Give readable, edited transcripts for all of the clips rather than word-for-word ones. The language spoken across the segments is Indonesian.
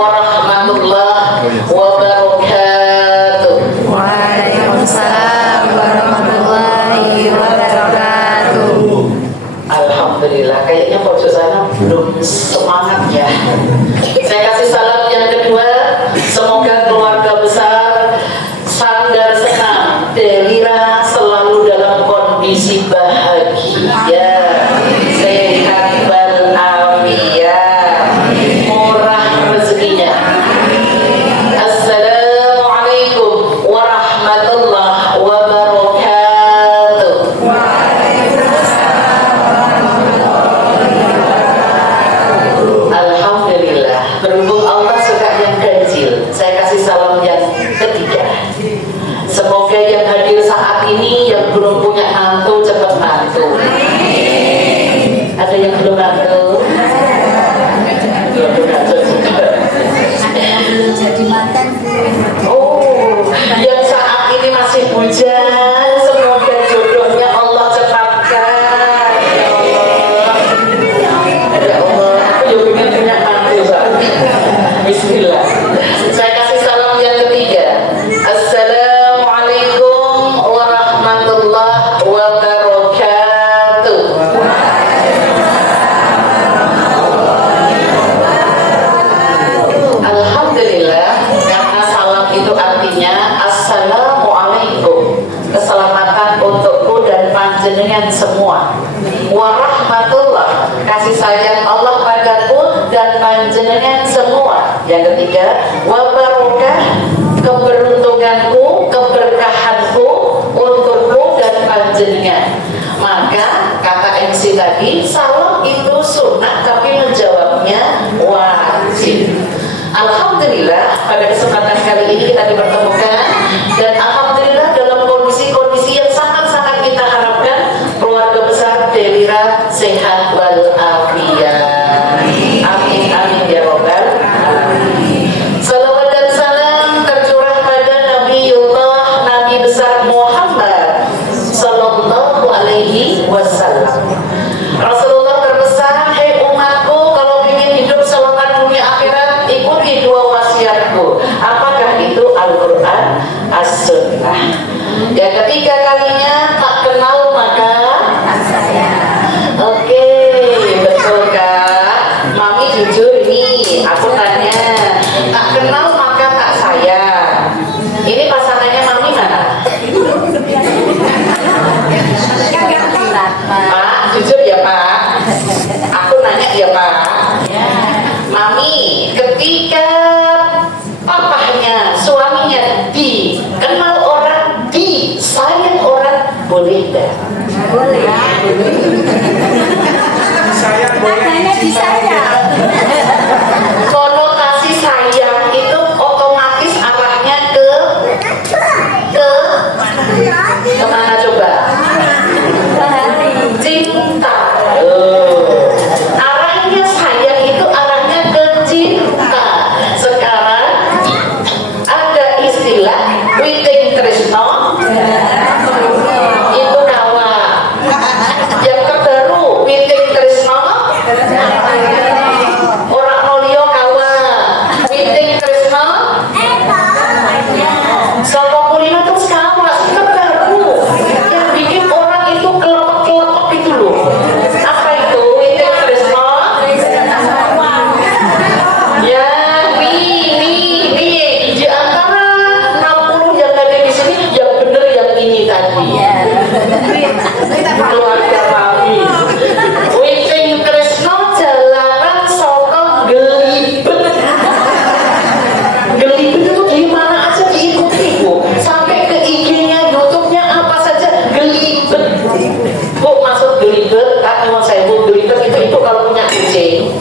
warahmatullahi wabarakatuh. Waalaikumsalam warahmatullahi wabarakatuh. Alhamdulillah, kayaknya Pak Susana belum semangat ya. Saya kasih salam yang kedua. Semoga keluarga besar Sanggar Senam Delira selalu dalam kondisi bahagia, sehat walafiat, murah rezekinya. Assalamualaikum warahmatullahi wabarakatuh. Alhamdulillah, berhubung Allah suka yang ganjil, saya kasih salam yang ketiga. Semoga yang hadir saat ini yang belum punya mantu cepat mantu. Ada yang belum mantu? Belum mantu juga. Ada yang belum jadi mantan. Oh, yang saat ini masih bujang, semoga jodohnya Allah cepatkan. Ya Allah, aku juga ingin punya mantu, Pak. Bismillah. Saya kasih salam yang ketiga. Assalamualaikum warahmatullahi wabarakatuh. Alhamdulillah, karena salam itu artinya Assalamualaikum, keselamatan untukku dan panjenengan semua. Warahmatullah, kasih sayang Allah padaku dan panjenengan semua. Yang ketiga, wabarakah, keberuntunganku, keberkahanku untukku dan panjenengan. Maka kata MC tadi, salam itu sunnah tapi menjawabnya wajib. Alhamdulillah, pada kesempatan kali ini kita dipertemukan, dan alhamdulillah dalam kondisi-kondisi yang sangat-sangat kita harapkan, keluarga besar Delira sehat walafiat. Amin amin ya robbal alamin. Salawat dan salam tercurah pada Nabiullah, Nabi besar Muhammad sallallahu alaihi wasallam. Rasulullah terbesar, hai umatku, kalau ingin hidup selamat dunia akhirat, ikuti dua wasiatku. Apakah itu? Al-Quran, As-Sunnah. Yang ketiga kalinya, tak kenal maka tak sayang. Oke, betul Kak. Mami jujur nih, aku tanya, tak kenal maka tak sayang. Ini pasangannya Mami mana? Pak, jujur ya Pak. Aku nanya ya Pak. Mami, ketika papahnya, suaminya dikenal orang, disayang orang, boleh enggak? Boleh. Sayang boleh. Makanya disayang. Konotasi sayang itu otomatis arahnya ke kemana coba? Cinta. Arahnya sayang itu arahnya ke cinta. Sekarang ada istilah witing tresno, itu kawan. Yang terbaru witing tresno, orang nolio kawan. Witing tresno, Saka kulino terus kamu masih terbaru yang bikin orang itu kelepek-kelepek itu loh. Apa itu? Witing tresno? Ya, nih di antara 60 yang ada di sini yang bener yang ini tadi. Keluarga kami. Witing tresno jalanan saka Gelibet. Gelibet itu di mana aja diikuti Bu. Sampai ke IG-nya, YouTube-nya apa saja Gelibet. Kok masuk Gelibet? Ah, memang saya Bu, Gelibet itu kalau punya kucing.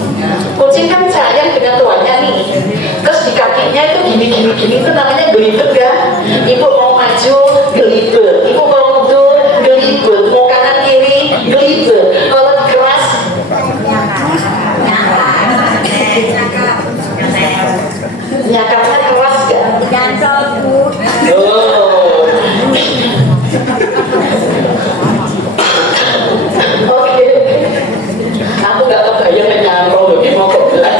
Kucing kan sayang dengan tuannya nih. Terus di kakinya itu gini itu namanya Gelibet kan. Ibu mau maju Gelibet, ibu mau mundur Gelibet, mau kanan kiri Gelibet. Kalau keras nyakarnya keras gak? Nyantol, Bu. Oh. Oke. Aku gak kebayang nyantol loh, mau kok bilang.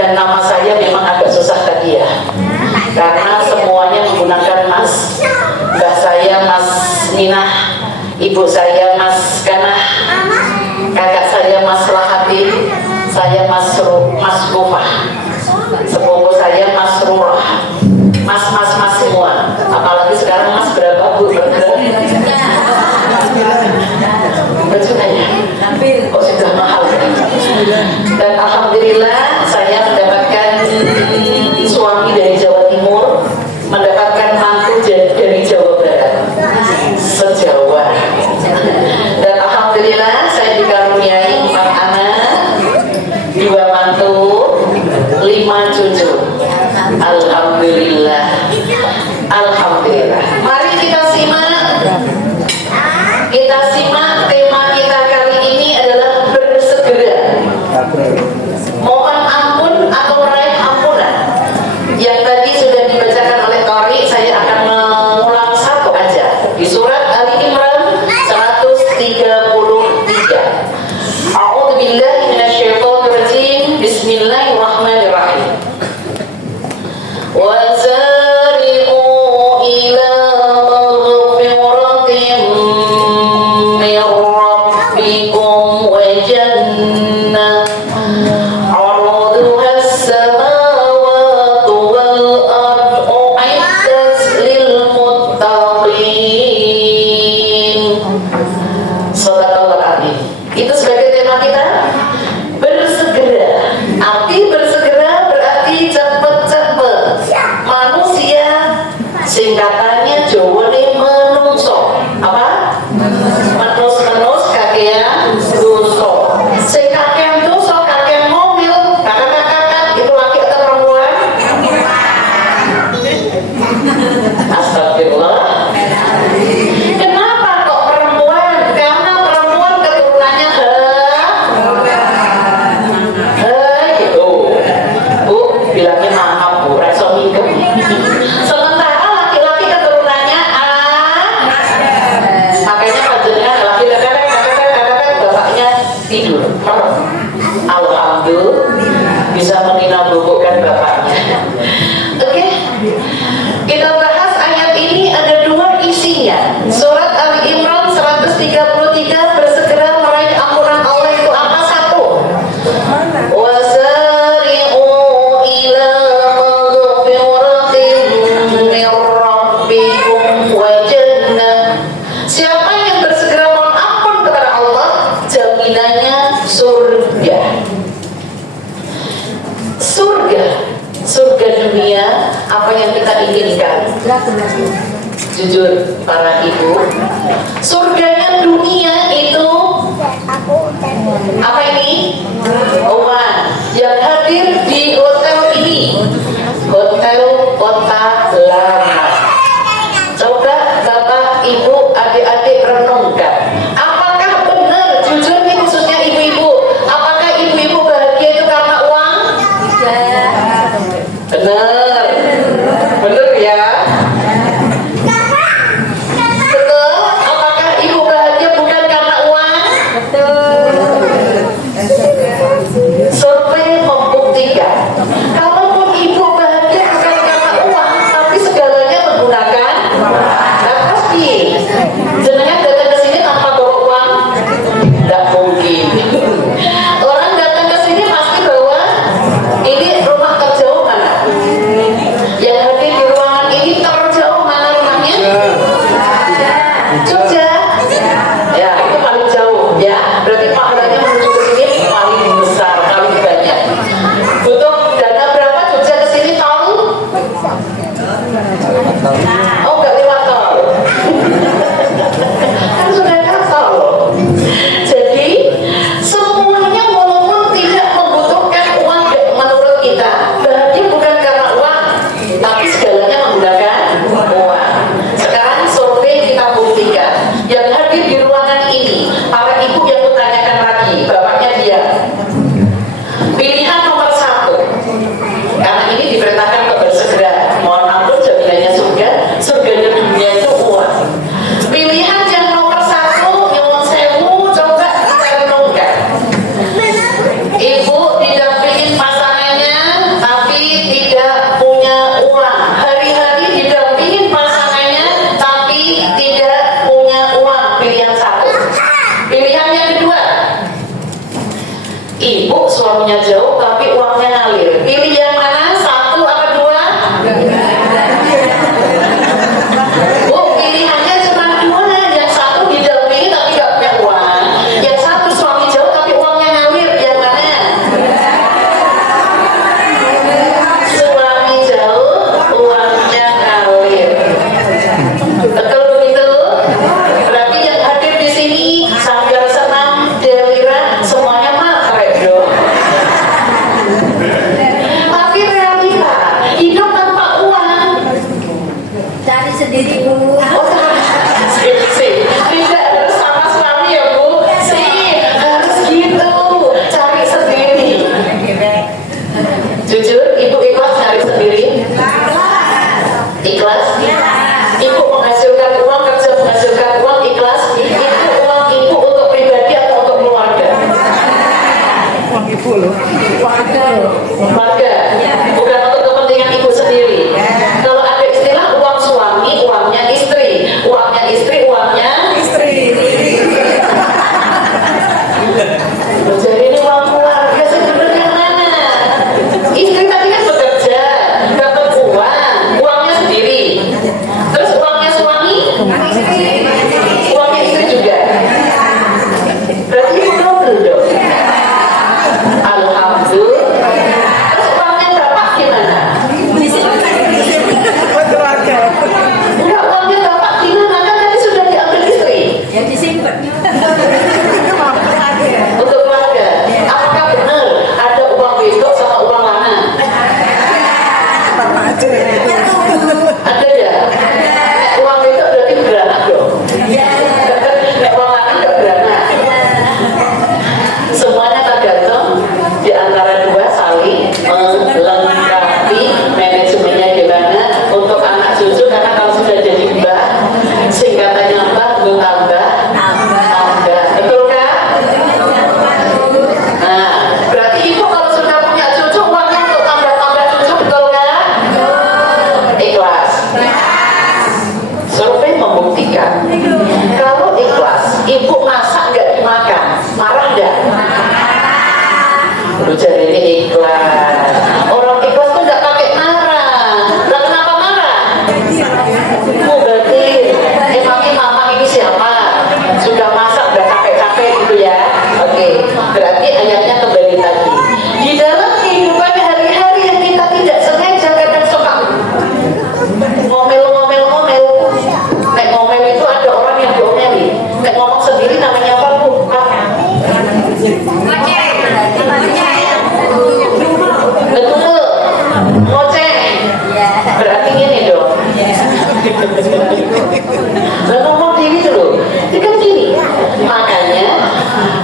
Dan nama saya memang agak susah tadi ya, karena semuanya menggunakan Mas. Mbah saya Mas Minah, ibu saya Mas Kanah, kakak saya Mas Lahati, saya Mas Rufah, sepupu saya Mas Rurah, Mas semua. Apalagi sekarang Mas berapa Bu? Sudah ya? Oh sudah mahal. Dan alhamdulillah saya mendapatkan suami dari Jawa Timur, mendapatkan mantu dari Jawa Barat, sejawa. Dan alhamdulillah saya dikaruniai 4 anak, 2 mantu, 5 cucu. Alhamdulillah. Alhamdulillah. Mari kita simak tema kita kali ini adalah bersegera. Mohon ampun atau meraih ampunan. Yang tadi sudah dibacakan oleh Qari, saya akan mengulang satu aja. Di surat Ali Imran 133. A'udzubillahi minasyaitonirrajim. Bismillahirrahmanirrahim. وَسَارِعُوا إِلَى مَغْفِرَةٍ مِّن رَّبِّكُمْ وَجَنَّةٍ عَرْضُهَا السَّمَاوَاتُ وَالْأَرْضُ أُعِدَّتْ لِلْمُتَّقِينَ. Shadaqallahul Adzim. Itu sebagai tema kita, bersegera. Arti bersegera berarti cepet-cepet. Manusia singkatannya Jawane menungso. Apa? Menus kakean dosa. Sing kakean dosa, kakean mobil, kakak-kakak itu laki atau perempuan? Astagfirullah. Kenapa kok perempuan? Karena perempuan keturunannya gitu. Bu, bilangnya maaf Bu, rasa mingkem. Sementara laki-laki keturunannya makanya panjenengan laki-laki bapaknya tidur. Alhamdulillah bisa menginabubukkan bapaknya. Oke, kita bahas ayat ini, ada 2 isinya. Surat Ali Imran 133, bersegera meraih ampunan Allah itu apa? 1. وَسَارِعُوا إِلَى مَغْفِرَةٍ مِّن رَّبِّكُمْ وَجَنَّةٍ. Siapa yang bersegera mohon ampun kepada Allah, jaminannya surga. Surga dunia, apa yang kita inginkan? Jujur para ibu, surganya dunia itu apa ini? Uang yang hadir di hotel ini, hotel Kota Lama. Coba bapak, ibu, adik-adik renungkan, apakah benar, jujur nih khususnya ibu-ibu, apakah ibu-ibu bahagia itu karena uang? Benar ya. Betul. Apakah ibu bahagia bukan karena uang? Survei keluarga, bukan untuk kepentingan ibu sendiri. Kalau ada istilah uang suami, uangnya istri, uangnya istri, uangnya Istri. jadi ini uang keluarga sebenarnya mana? Istri tadi kan bekerja, dapat uang, uangnya sendiri. Terus uangnya suami, uangnya istri juga. Berarti itu double dong. Alhamdulillah. Terus uangnya bapak gimana? Enggak, uangnya bapak gimana? Kan tadi sudah diambil istri. Ya disimpan. Untuk keluarga, apakah benar ada uang besok sama uang lana? Ada ya? Nek uang besok berarti beranak dong. Nek uang lana nggak beranak. Semuanya tergantung di antara dua saling melengkapi. Manajemennya gimana untuk anak cucu, karena kalau sudah jadi mbah, singkatannya mbah itu tambah. Betul kan? Nah, berarti ibu kalau sudah punya cucu, uangnya untuk tambah-tambah cucu, betul kan? Ikhlas. Survei membuktikan kalau ikhlas, ibu masak nggak dimakan, marah nggak? Lu jadi ini ikhlas. Orang ikhlas tuh nggak pakai marah. Lah kenapa marah? Oh, berarti emangnya mama ini siapa? Sudah masak, udah capek-capek gitu ya. Oke, berarti ayatnya kembali tadi. Di dalam kehidupan hari-hari yang kita tidak sengaja kadang suka ngomel-ngomel. Nek ngomel itu ada orang yang diomeli. Nek ngomong sendiri namanya apa, Bu? Betul. Ngoceh. Berarti gini dong. Lah ngomong diri dulu. Itu kan gini. Makanya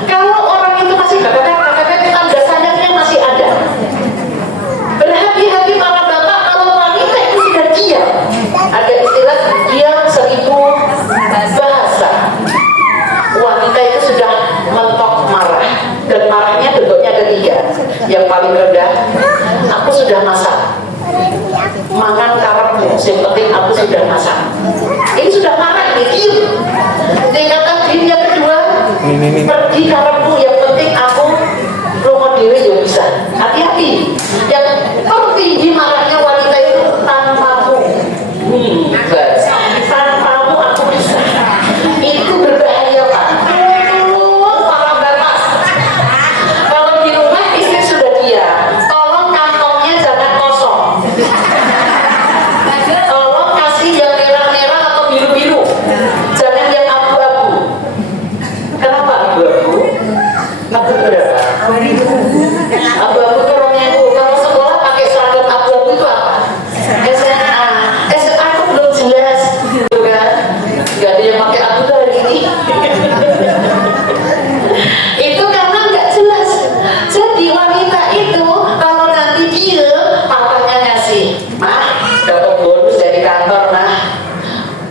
kalau orang itu masih kakak-kakak, tanda sayangnya masih ada. Berhati-hati para bapak kalau wanita itu sudah diam. Ada istilah diam 1000 bahasa. Wanita itu sudah mentok marah, dan marahnya bentuknya ada 3. Yang paling rendah, aku sudah masak. Mangan karepmu, yang penting aku sudah masak. Ini sudah marah, ini diam. Tingkatan yang kedua, pergi karepmu, yang penting aku rumah dewe ya bisa. Hati-hati. Yang tertinggi marahnya wanita itu tanpamu. Tanpamu aku bisa. Itu berbahaya, Pak. Para bapak. Kalau di rumah istri sudah diam, tolong kantongnya jangan kosong. Tolong kasih yang merah-merah atau biru-biru. Jangan yang abu-abu. Kenapa abu-abu? Abu berapa? Abu-abu itu orangnya itu. Kalau sekolah pakai seragam abu-abu itu apa? SMA. SMA itu belum jelas, gitu kan? Gak ada yang pakai abu hari ini. Itu karena nggak jelas. Jadi wanita itu kalau nanti dia papanya ngasih, mah dapat bonus dari kantor, mah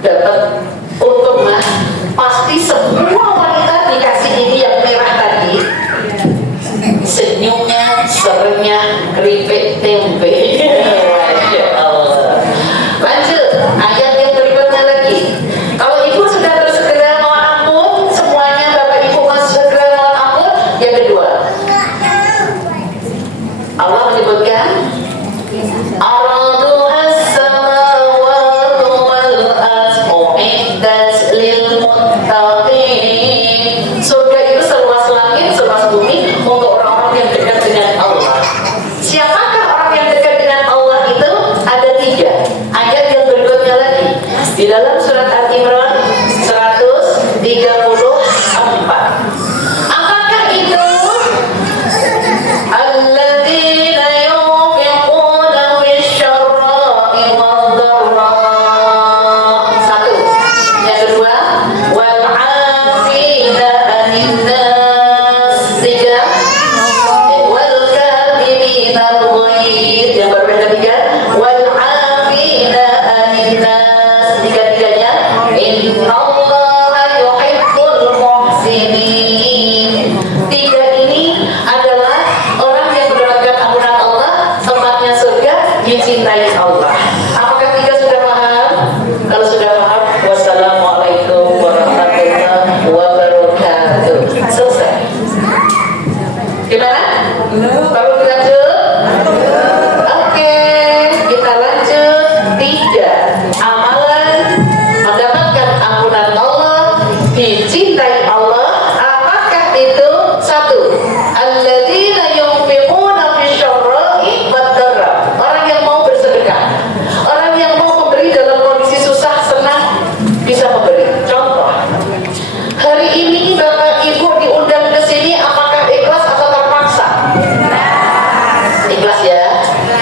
dapat untung, mah pasti semua wanita dikasih ini yang merah tadi. Senyumnya, serenya, keripik tempe. Masya Allah. Lanjut, ayat yang berikutnya lagi. Kalau ibu sudah bersegera mohon ampun, semuanya bapak ibu masih segera mohon ampun. Yang kedua, Allah menyebutkan Arduhas samawatu wal ardh uiddat lil muttaqin. Surga itu seluas langit, seluas bumi untuk orang-orang yang dekat dengan Allah. Siapakah orang yang dekat dengan Allah itu? Ada 3. Ayat yang berikutnya lagi di dalam surat Al-Imran 134. Apakah itu? Alladzina yunfiquna fisyarra'i wad-dharra. 1. Yang kedua, wal 'afina 'anil nas. 3. Wal kadhimina al-ghaidh. Yang berbeda 3. Wal 'afina 'anil nas. 3-tiganya innallaha yuhibbul muhsinin. 3 ini adalah orang yang mendapatkan ampunan Allah dicintai Allah. Apakah kita sudah paham? Kalau sudah paham, wassalamualaikum warahmatullahi wabarakatuh. Selesai. Gimana? Baru lanjut? Oke, kita lanjut. 3 amalan mendapatkan ampunan Allah, dicintai Allah. Apakah itu? 1. Alladzina yunfiquna fisyarra'i wad-dharra. Orang yang mau bersedekah, orang yang mau memberi dalam kondisi susah senang bisa memberi. Contoh, hari ini Bapak Ibu diundang ke sini, apakah ikhlas atau terpaksa? Ikhlas ya.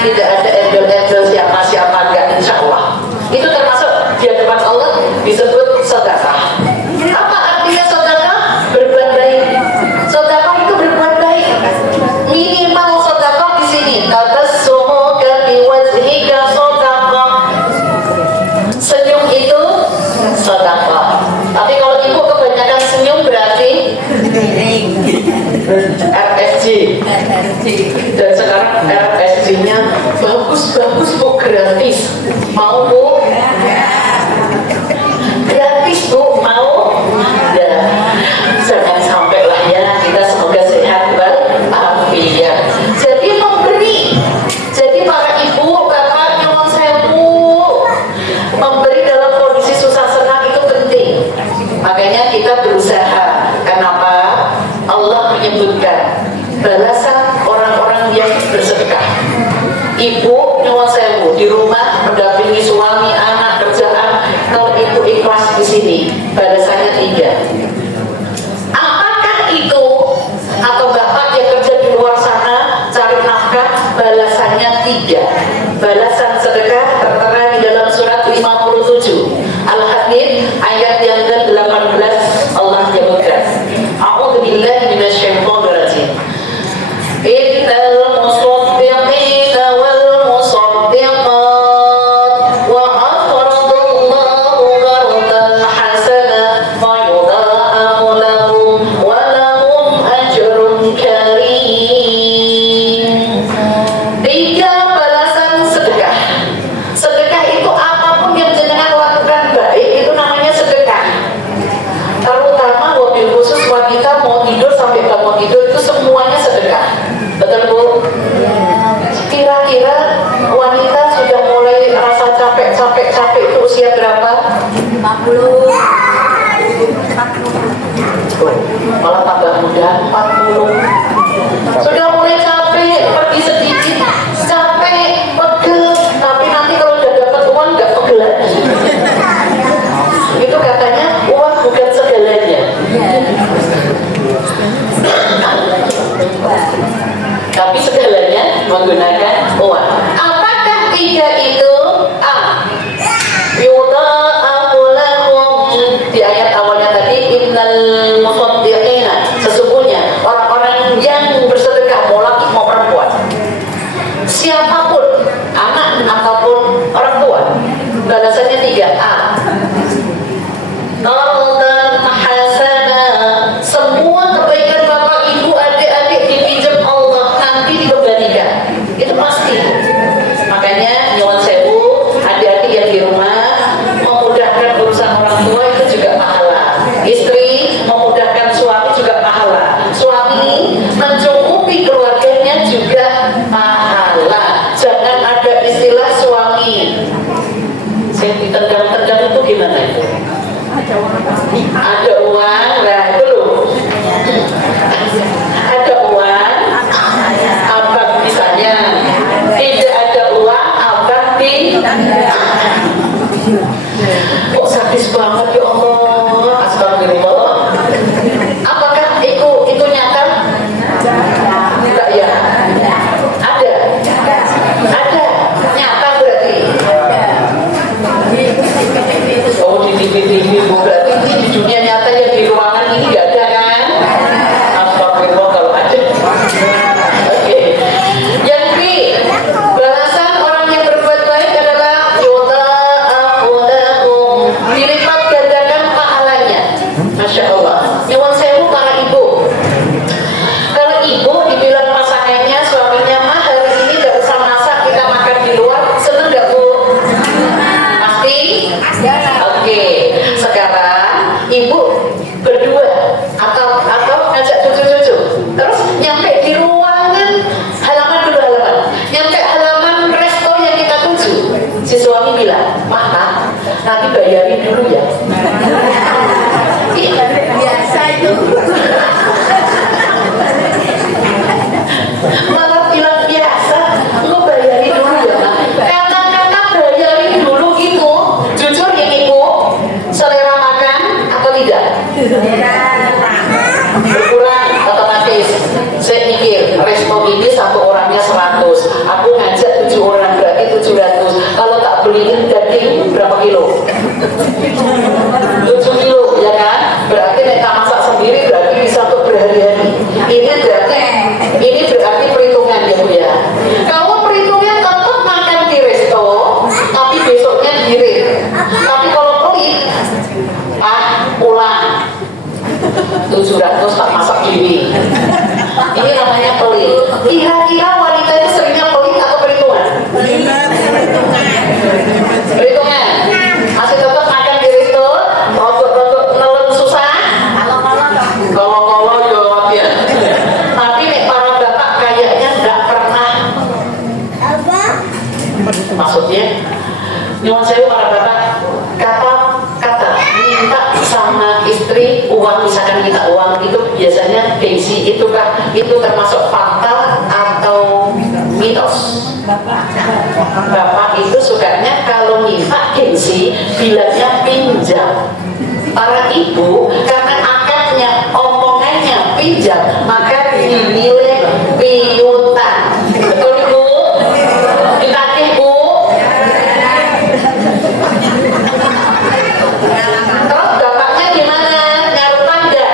Tidak ada embel-embel siapa-siapa, enggak, insya Allah. Itu termasuk di hadapan Allah disebut sedekah. Apa artinya sedekah? Berbuat baik. Sedekah itu berbuat baik. Minimal sedekah di sini. Tabassumuka biwajhika sedekah. Senyum itu sedekah. Tapi kalau ibu kebanyakan senyum berarti RSJ. Dan sekarang RSJ-nya bagus-bagus bu, gratis. Mau bu? Gratis bu, mau? Ya, jangan sampai lah ya, kita semoga sehat walafiat. Jadi memberi. Jadi para ibu, bapak, nyuwun sewu, memberi dalam kondisi susah senang itu penting. Makanya kita berusaha. Kenapa? Allah menyebutkan balasan orang-orang yang bersedekah. Ibu nyuwun sewu di rumah mendampingi suami, anak, kerjaan. Kalau ibu ikhlas di sini, balasannya 3. Apakah itu? Atau bapak yang kerja di luar sana cari nafkah, balasannya 3. Balasan sedekah tertera di dalam surat 57 Al-Hadid ayat yang ke-18. Allah menyebutkan, A'udzubillahi minasyaitonir rajim. Innal musaddiqina wal musaddiqat wa aqradallahu qardan hasanan fayudha'afu lahum wa lahum ajrun karim. 3 balasan sedekah. Sedekah itu apapun yang jenengan lakukan baik, itu namanya sedekah. Terutama wabil khusus wanita mau tidur sampai bangun tidur itu semuanya sedekah. Betul bu? Kira-kira wanita sudah mulai rasa capek itu usia berapa? 50. Malah tambah muda, 40. Sudah mulai capek, pergi sedikit, capek, pegel. Tapi nanti kalau udah dapat uang nggak pegel lagi. Itu katanya uang bukan segalanya. Tapi segalanya menggunakan uang. Apakah 3 itu? A. Yudha'afu lahum. Di ayat awalnya tadi, innal musaddiqina, sesungguhnya orang-orang yang bersedekah, mau laki mau perempuan, siapapun, anak ataupun orang tua, balasannya 3. A. Qardan hasanah. Semua kebaikan bapak, ibu, adik-adik dipinjam Allah, nanti dikembalikan. Itu pasti. Makanya nyuwun sewu, adik-adik yang di rumah memudahkan urusan orang tua itu juga pahala. Istri memudahkan suami juga pahala. Suami mencukupi keluarganya juga pahala. Jangan ada istilah suami saya ditendang-tendang itu gimana itu? Ada uang, nah itu loh. Ada uang, abang misalnya. Tidak ada uang, abang kok sadis banget ya Allah. Astagfirullah. Apakah itu nyata? Tidak ya? Ada? Ada? Nyata berarti? Oh di TV-TV berarti di dunia nyata. 7 kilo ya kan, berarti mereka masak sendiri berarti bisa untuk berhari-hari. Ini berarti perhitungan ya Bu ya. Kalau perhitungan tetap makan di resto tapi besoknya giring, tapi kalau pelit pulang 700 tak masak ini namanya pelit. Kira-kira wanita itu seringnya pelit atau perhitungan? Perhitungan. Masih tetap makan di resto, rodok-rodok nelen susah. Kalau jawab ya. Tapi nih para bapak kayaknya nggak pernah. Maksudnya, nyuwun sewu para bapak kata minta sama istri uang, misalkan minta uang itu biasanya gengsi itu termasuk fakta atau mitos? Bapak itu sukanya kalau minta gengsi bilangnya pinjam. Para ibu karena akadnya omongannya pinjam maka dinilai piutang. Betul Bu? Ditagih Bu? Terus bapaknya gimana? Nyaruh tangga?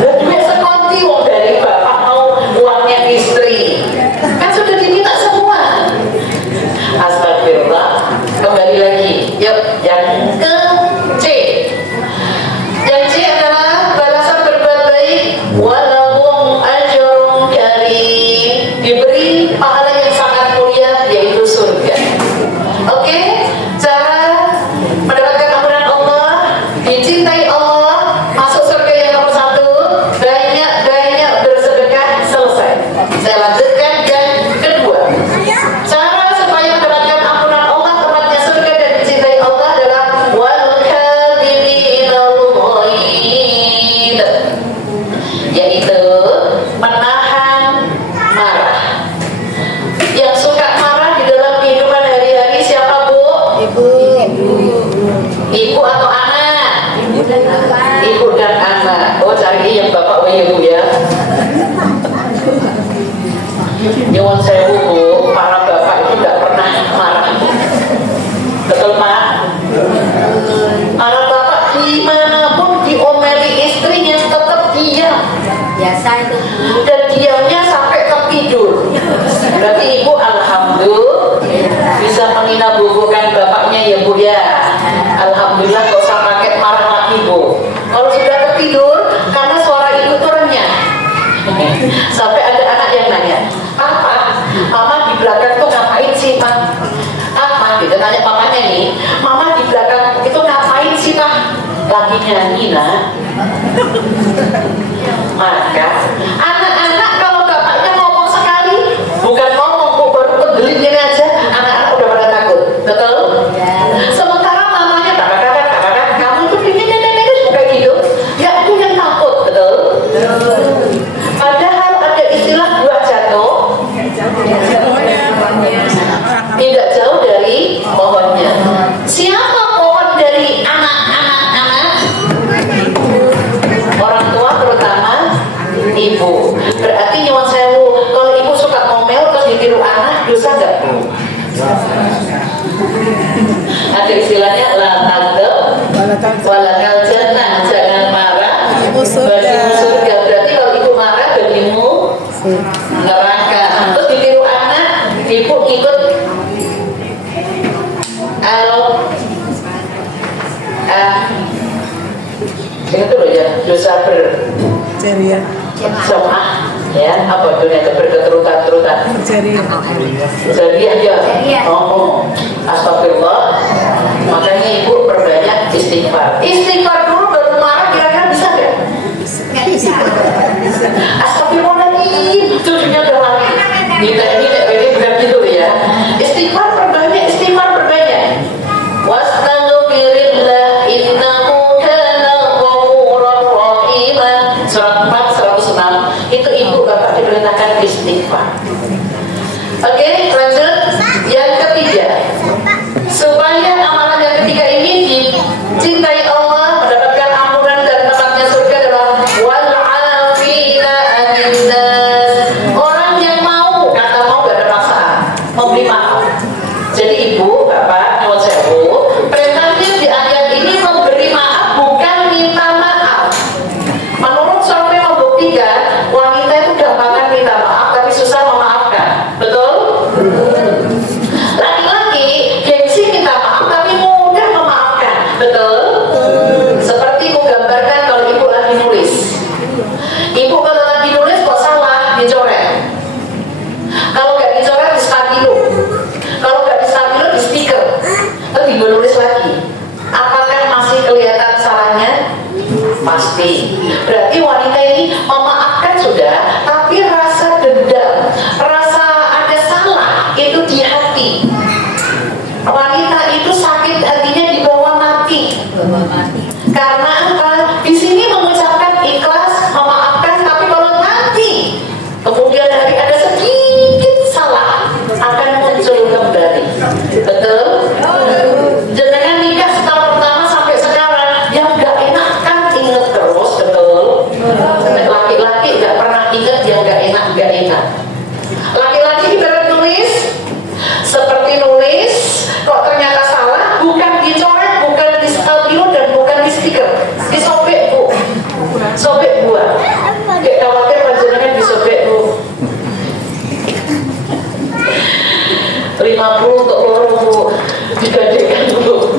Duit sekonti wong dari bapak mau uangnya istri kan sudah diminta semua. Astagfirullah. Kembali lagi, yuk yang ke C. Yang C adalah balasan berbuat baik, walahum ajrun karim, diberi pahala yang sangat mulia yaitu surga. Oke, cara mendapatkan ampunan Allah, dicintai Allah, masuk surga yang nomor 1, banyak bersedekah. Selesai. Saya lanjutkan yang kedua. Cara supaya mendapatkan ampunan Allah, tempatnya surga dan dicintai Allah adalah wal kadhiminal ghaid, yaitu menahan marah. Yang suka marah di dalam kehidupan hari-hari siapa Bu? Ibu atau anak? Ibu dan anak. Oh, cari yang bapak ya Bu ya. Nyuwun sewu Bu, para bapak itu tidak pernah marah. Betul Pak? Para bapak dimanapun diomeli istrinya tetap diam. Biasa itu. Dan diamnya sampai tertidur. Berarti ibu alhamdulillah bisa meninabubukan bapaknya ya Bu ya. Alhamdulillah kok usah pakai marah lagi Bu. Kalau sudah tertidur karena suara ibu itu renyah. Sampai ada anak yang nanya, apa? Mama di belakang tuh ngapain sih Pak? Apa? Gitu nanya papanya nih, Mama di belakang itu ngapain sih Pak? Lagi nyanyi Nak. Maka anak-anak kalau bapaknya ngomong sekali, bukan ngomong Bu, baru kegelingin aja, anak-anak udah pada takut. Betul? Sementara mamanya kakak, kamu itu nenek kayak gitu. Ya aku yang takut, betul? Padahal ada istilah buah jatuh tidak jauh dari pohonnya. Siapa pohon dari anak-anak? Orang tua terutama ibu. Berarti nyuwun sewu, kalau ibu suka ngomel terus ditiru anak, dosa nggak? Ada istilahnya la taghdab walakal jannah, jangan marah bagimu surga. Berarti kalau ibu marah bagimu neraka. Terus ditiru anak, ibu ikut itu loh ya, dosa Jariah. berjamaah ya, apa dunia berketurutan-terutan jariah ya. Oh, astagfirullah. Makanya ibu perbanyak istighfar dulu baru marah, kira-kira bisa nggak? Nggak bisa. Astagfirullahaladzim, cucunya udah lagi ini bukan gitu ya. Istighfar perbanyak. Wastaghfirillah innahu kana ghafurur rahim. Surat 4 106. Itu ibu bapak diperintahkan istighfar. Oke, lanjut. Yang ketiga, supaya amalan yang ketiga ini dicintai Allah, mendapatkan ampunan dan tempatnya surga adalah wal afina anin nas. Orang yang mau, kata mau gak ada paksaan, memberi maaf. Jadi ibu, bapak Laki-laki ibarat nulis, seperti nulis, kok ternyata salah, bukan dicoret, bukan di stabilo, dan bukan di stiker, disobek bu, sobek buah. Gak khawatir panjenengan disobek bu. 50 untuk loro bu, digadekan bu.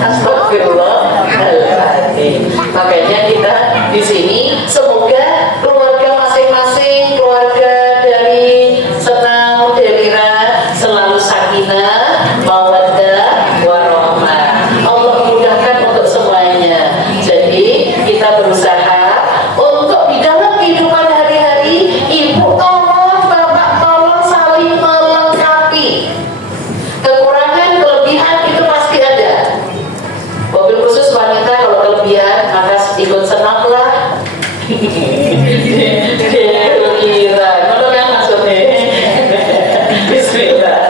Astagfirullahaladzim. Makanya kita di sini semoga keluarga masing-masing, keluarga dari Senau Delira selalu sakinah, mawaddah, warahmah. Allah mudahkan untuk semuanya. Jadi kita berusaha untuk di dalam kehidupan hari-hari, ibu tolong, bapak tolong saling melengkapi. Kekurangan, kelebihan itu pasti ada. Mobil khusus wanita kalau kelebihan maka ikut senang lah. Kira, kalau kan maksudnya. Bismillah.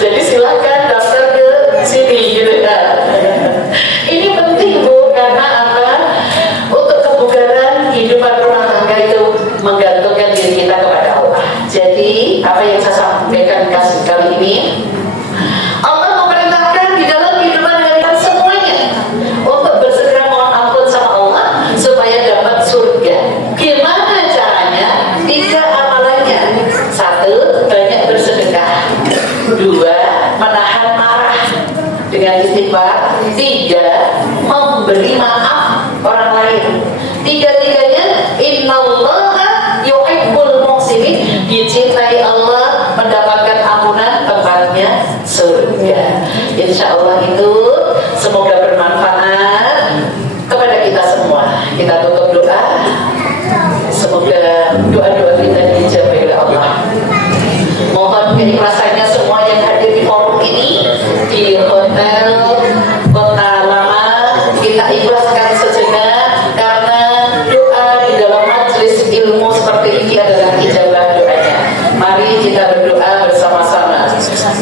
Jadi silakan daftar ke sini gitu kan. Ini penting bu, karena apa? Untuk kebugaran kehidupan rumah tangga itu menggantungkan diri kita kepada Allah. Jadi apa yang saya sampaikan kali ini, Allah memerintahkan di dalam kehidupan harian semuanya untuk bersegera mohon ampun sama Allah supaya dapat surga. Gimana caranya? 3 amalannya. 1, banyak bersedekah. 2, menahan marah dengan istighfar. 3, memberi maaf orang lain. 3-tiganya innallaha yuhibbul muhsinin, dicintai Allah, mendapatkan ampunan, tempatnya surga. Insya Allah itu semoga bermanfaat kepada kita semua. Kita tutup doa. Semoga doa-doa kita dijawab oleh Allah. Mohon keikhlasannya semua yang hadir di forum ini, di hotel Kota Lama, kita ikhlaskan sejenak karena doa di dalam majelis ilmu seperti ini adalah ijabah doanya. Mari kita berdoa bersama-sama.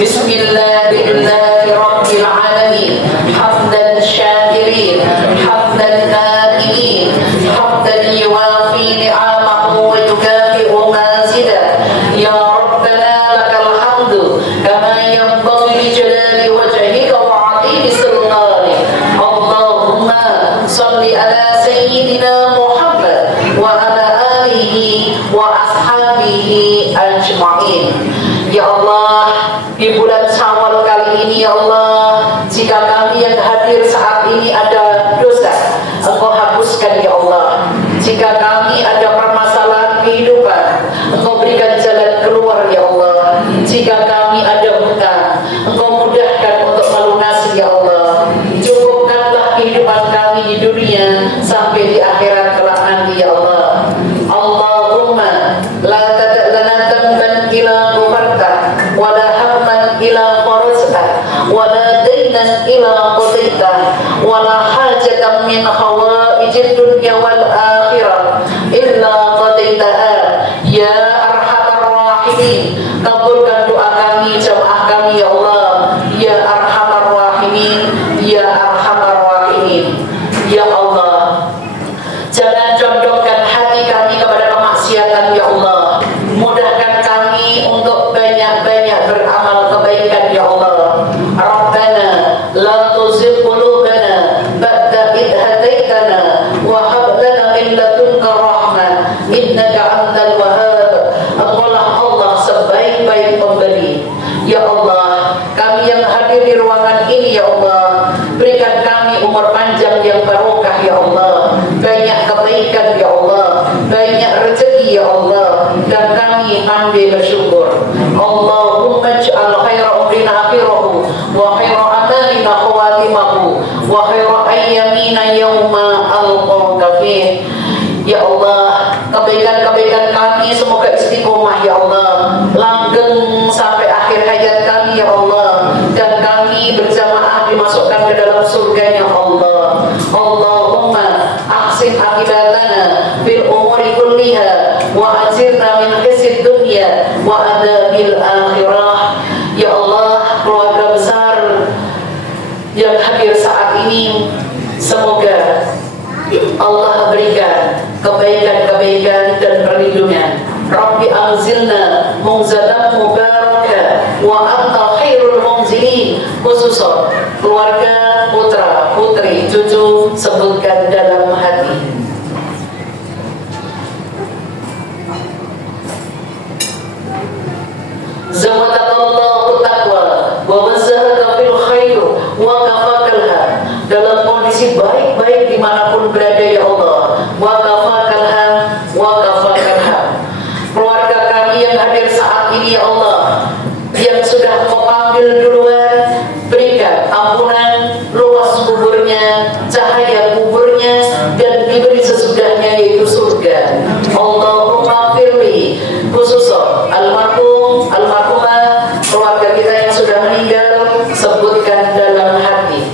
Bismillahirrahmanirrahim. Hamdan syakirin, hamdan na'imin, hamdan yuwafi ni'amahu wa yukafi'u mazidah. Ya Rabbana lakal hamdu kama yanbaghi li jalali wajhika wa 'azimi sultanik. Allahumma shalli ala sayyidina Muhammad wa ala alihi wa ashabihi ajma'in. Ya Allah, di bulan Syawal kali ini ya Allah, jika kami yang hadir saat ini ada dosa, Engkau hapuskan ya Allah. Jika kami ada permasalahan kehidupan, Engkau berikan jalan keluar ya Allah. Jika kami ada hutang, Engkau mudahkan untuk melunasi ya Allah. Cukupkanlah kehidupan kami di dunia sampai di akhirat kelak nanti ya Allah. Allahumma la tada' lana dhanban ila ghafarta wa la hamman ila farajta wa la daynan ila qadaita wa la hajatan min hawaijid dunya wal akhirah illa qadaitaha ya arhamar rahimin. Kabulkan doa kami, jamaah kami ya Allah, ya arhamar rahimin, ya arhamar rahimin. Ya Allah, jangan condongkan hati kami kepada kemaksiatan ya Allah. Mudahkan kami untuk banyak-banyak beramal kebaikan ya Allah. Rabbana la tuzigh qulubana ba'da idh hadaitana wa hab lana min ladunka rahmah innaka antal wahhab. Engkaulah Allah sebaik-baik pemberi. Ya Allah, kami yang hadir di ruangan ini ya Allah, berikan kami umur panjang yang barokah ya Allah, banyak kebaikan ya Allah, banyak rezeki ya Allah, dan kami pandai bersyukur. Allahumma ij'al khaira umrina akhirahu wa khaira amalina khawatimahu wa khaira ayyamina yawma alqaka fih. Ya Allah, kebaikan-kebaikan kami semoga istiqomah ya Allah, langgeng sampai akhir hayat kami ya Allah, dan kami berjamaah dimasukkan ke dalam surganya Allah. Allahumma ahsin akibatana fil umuri kulliha wa ajirna min khizyid dunya wa adzabil akhirah. Ya Allah, keluarga besar yang hadir saat ini, semoga Allah berikan kebaikan-kebaikan dan perlindungan. Rabbi anzilna munzalan mubarakah wa anta khairul munzilin. Khususon keluarga, putra, putri, cucu sebutkan dalam hati. Zawadakallahu taqwa wa wazzahaka fil khair wa kafakalha. Dalam kondisi baik-baik dimanapun berada ya Allah. Wa kafakalha wa kafakalha. Keluarga kami yang hadir saat ini ya Allah, yang sudah Kau panggil duluan, berikan ampunan, luas kuburnya, cahaya kuburnya, dan diberi sesudahnya yaitu surga. Allahumma firli khususon almarhum, almarhumah, keluarga kita yang sudah meninggal, sebutkan dalam hati.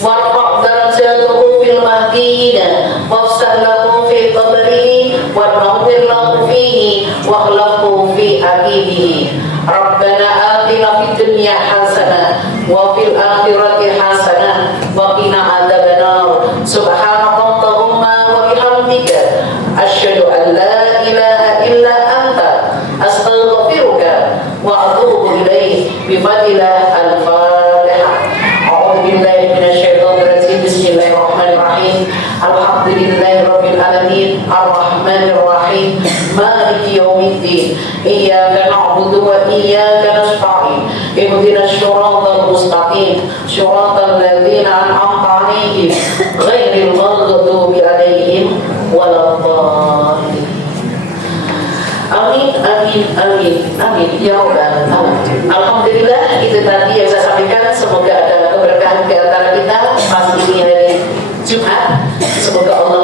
Warfa' darajatuhu fil mahdina wafsah lahu fi qabrihi wa nawwir lahu fihi wa akhlaqhu fi aqibihi. Rabbana atina fid dunya hasanah wa fil akhirati hasanah wa qina adzabannar. Subhanakallahumma wa bihamdika asyhadu an la ilaha illa anta astaghfiruka wa atubu ilaik. Bifadillah al-Fatihah. A'udzu billahi minasyaitonir rajim. Bismillahirrahmanirrahim. Alhamdulillahirabbil alamin arrahmanir rahim maliki yaumiddin. Iyyaka na'budu wa iyyaka nasta'in. Ihdinas siratal mustaqim. Siratal ladzina an'amta 'alaihim ghairil maghdubi 'alaihim waladdallin. Amin, amin, amin, amin, ya Rabbal alamin. Alhamdulillah, itu tadi yang saya sampaikan. Semoga ada keberkahan di antara kita pas ini hari Jumat. Semoga Allah